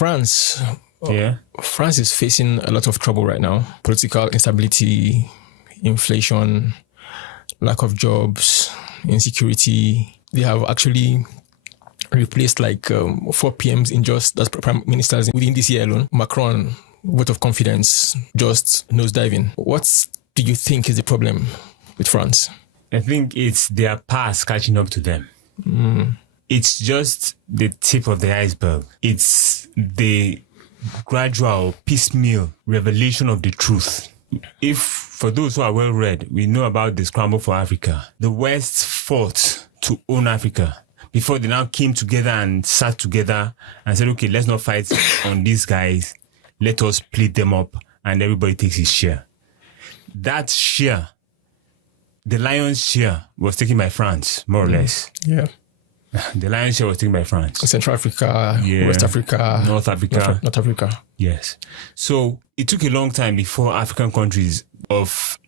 France. Yeah. France is facing a lot of trouble right now. Political instability, inflation, lack of jobs, insecurity. They have actually replaced like 4 PMs in just as prime ministers within this year alone. Macron, vote of confidence, just nosediving. What do you think is the problem with France? I think it's their past catching up to them. It's just the tip of the iceberg. It's the gradual, piecemeal revelation of the truth. If, for those who are well read, we know about the scramble for Africa. The West fought to own Africa before they now came together and sat together and said, okay, let's not fight on these guys. Let us split them up and everybody takes his share. That share, the lion's share, was taken by France, more or less. Yeah. The lion's share was taken by France. Central Africa, West Africa, North Africa. North Africa. Yes. So it took a long time before African countries of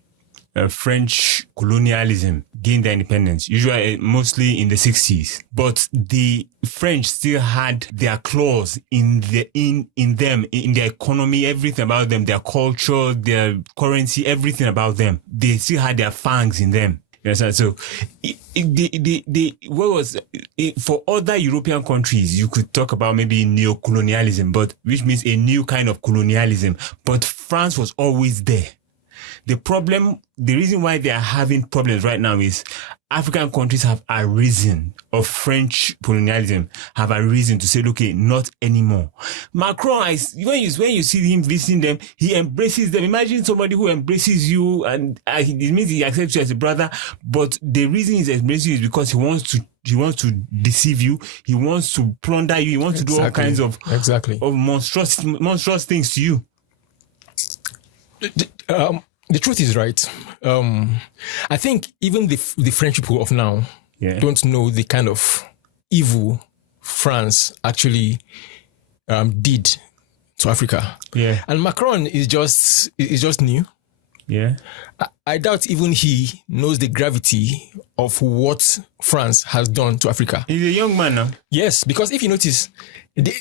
French colonialism gained their independence, usually mostly in the 60s. But the French still had their claws in their economy, everything about them, their culture, their currency, everything about them. They still had their fangs in them. You understand? So, for other European countries, you could talk about maybe neo-colonialism, but which means a new kind of colonialism. But France was always there. The reason why they are having problems right now is African countries have arisen, of French colonialism, have arisen to say, okay, not anymore. Macron, when you see him visiting them, he embraces them. Imagine somebody who embraces you, and it means he accepts you as a brother, but the reason he's embracing you is because he wants to deceive you, he wants to plunder you, he wants to do all kinds of monstrous things to you. The truth is right. I think even the French people of now don't know the kind of evil France actually did to Africa. Yeah. And Macron is just new. Yeah. I doubt even he knows the gravity of what France has done to Africa. He's a young man now. Yes, because if you notice, the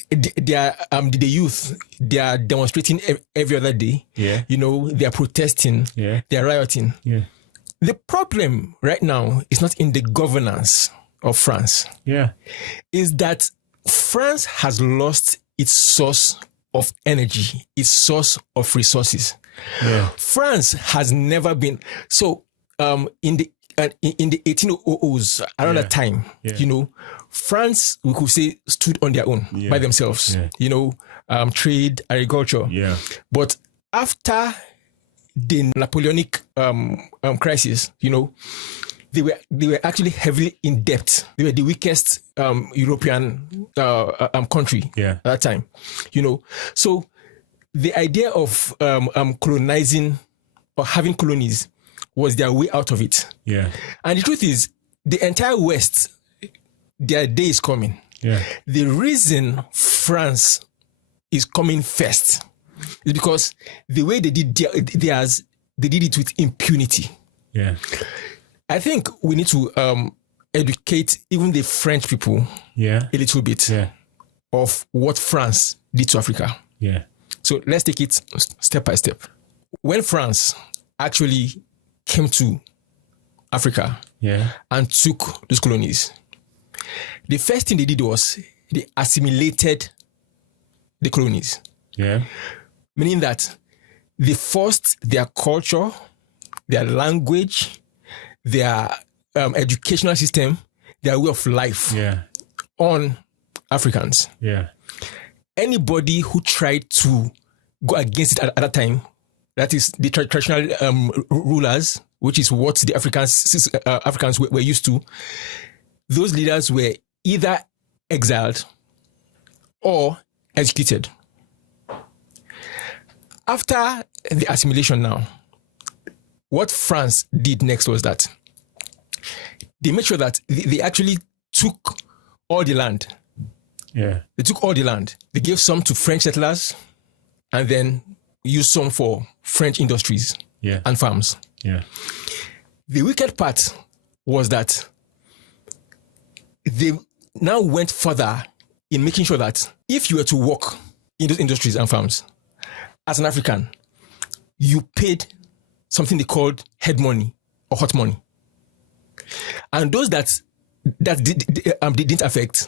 youth, they are demonstrating every other day. Yeah. You know, they are protesting. Yeah. They are rioting. Yeah. The problem right now is not in the governance of France. Yeah. Is that France has lost its source of energy, its source of resources. Yeah. France has never been so in the 1800s around that time. Yeah. You know, France, we could say, stood on their own by themselves. Yeah. You know, trade, agriculture. Yeah. But after the Napoleonic crisis, you know, they were actually heavily in debt. They were the weakest European country at that time. You know, so the idea of colonizing or having colonies was their way out of it. Yeah. And the truth is, the entire West, their day is coming. Yeah. The reason France is coming first is because the way they did theirs, they did it with impunity. Yeah. I think we need to educate even the French people a little bit of what France did to Africa. Yeah. So let's take it step by step. When France actually came to Africa and took those colonies, the first thing they did was they assimilated the colonies. Yeah. Meaning that they forced their culture, their language, their educational system, their way of life on Africans. Yeah. Anybody who tried to go against it at that time, that is the traditional rulers, which is what the Africans were used to, those leaders were either exiled or executed. After the assimilation now, what France did next was that they made sure that they actually took all the land. Yeah. They took all the land. They gave some to French settlers and then used some for French industries and farms. Yeah. The wicked part was that they now went further in making sure that if you were to work in those industries and farms, as an African, you paid something they called head money or hot money. And those that didn't affect,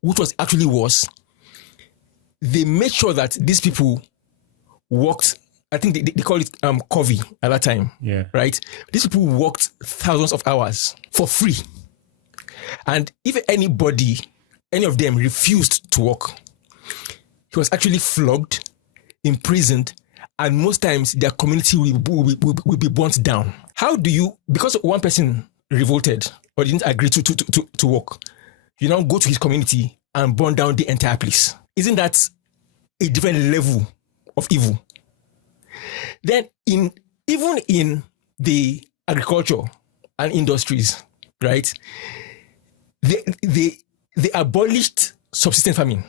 which was actually worse, they made sure that these people worked, I think they call it covey at that time. Yeah. Right? These people worked thousands of hours for free. And if any of them refused to work, he was actually flogged, imprisoned, and most times their community will be burnt down. How do you, because one person revolted or didn't agree to work, you now go to his community and burn down the entire place? Isn't that a different level of evil? Then even in the agriculture and industries, right, they abolished subsistence farming.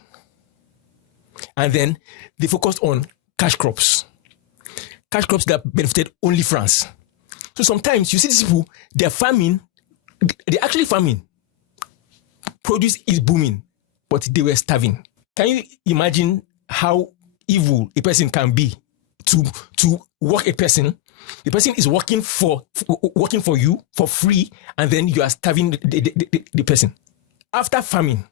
And then they focused on cash crops that benefited only France. So sometimes you see these people, they're actually farming. Produce is booming, but they were starving. Can you imagine how evil a person can be to work a person? The person is working for you for free, and then you are starving the person. After famine,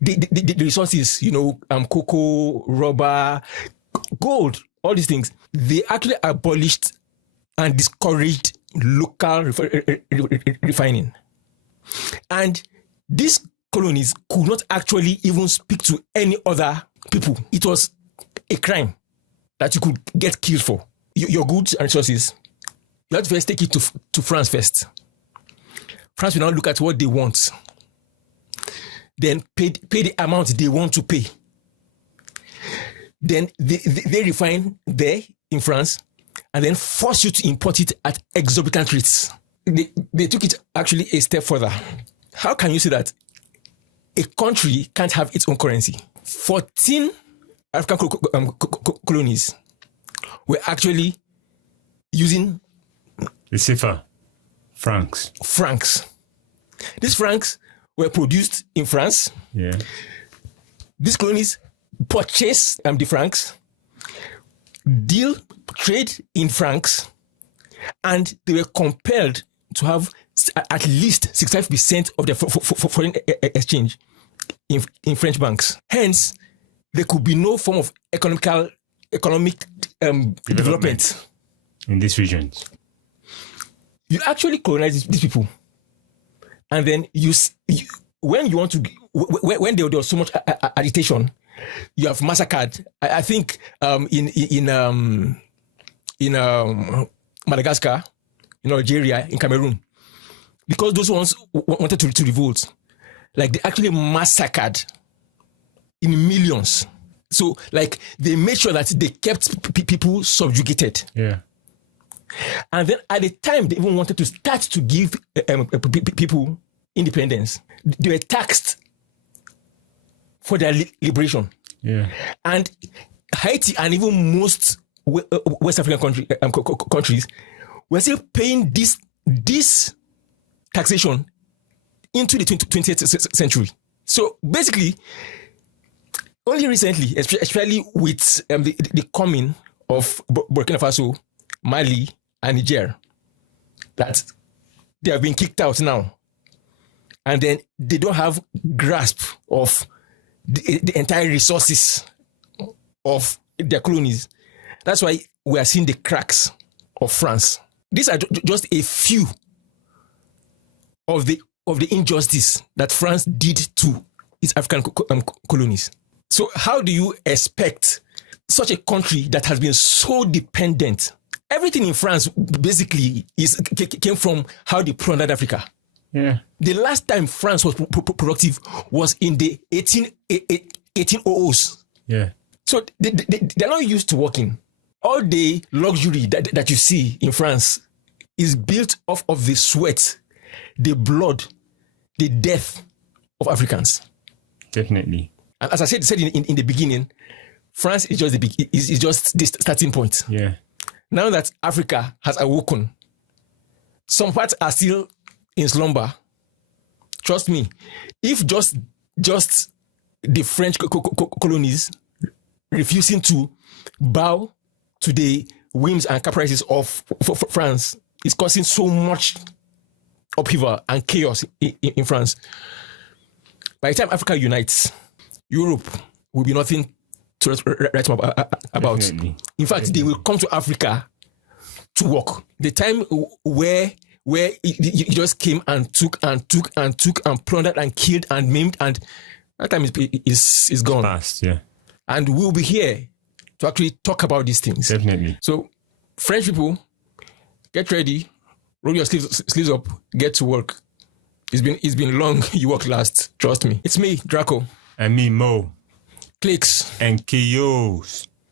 the resources, cocoa, rubber, gold, all these things, they actually abolished and discouraged local refining. And these colonies could not actually even speak to any other people. It was a crime that you could get killed for. Your goods and resources, you have to first take it to France first. France will now look at what they want, then pay the amount they want to pay. Then they refine there in France and then force you to import it at exorbitant rates. They took it actually a step further. How can you say that a country can't have its own currency? 14 African colonies were actually using the cipher, francs. These francs were produced in France. Yeah. These colonies purchased the francs, trade in francs, and they were compelled to have at least 65% of their foreign exchange in French banks. Hence, there could be no form of economic development in these regions. You actually colonize these people, and then when there was so much agitation, you have massacred. I think in Madagascar, in Algeria, in Cameroon, because those ones wanted to revolt, like they actually massacred in millions. So like they made sure that they kept people subjugated. Yeah. And then at the time they even wanted to start to give people independence, they were taxed for their liberation. Yeah. And Haiti and even most West African countries were still paying this taxation into the 20th century. So basically, only recently, especially with the coming of Burkina Faso, Mali, and Niger, that they have been kicked out now. And then they don't have grasp of the entire resources of their colonies. That's why we are seeing the cracks of France. These are just a few of the injustice that France did to its African colonies. So how do you expect such a country that has been so dependent? Everything in France basically came from how they plundered Africa. Yeah. The last time France was productive was in the 1800s. Yeah. So they're not used to working. All the luxury that you see in France is built off of the sweat, the blood, the death of Africans. Definitely. And as I said in the beginning, France is just is just the starting point. Yeah. Now that Africa has awoken, some parts are still in slumber. Trust me, if just the French colonies refusing to bow to the whims and caprices of France is causing so much upheaval and chaos in France. By the time Africa unites, Europe will be nothing to write about. Definitely. In fact, they will come to Africa to work. The time where you just came and took and plundered and killed and maimed, and that time is gone. Past, yeah. And we'll be here to actually talk about these things. Definitely. So, French people, get ready, roll your sleeves up, get to work. It's been long. You work last. Trust me. It's me, Draco. And me, Mo. Clicks. And Chaos.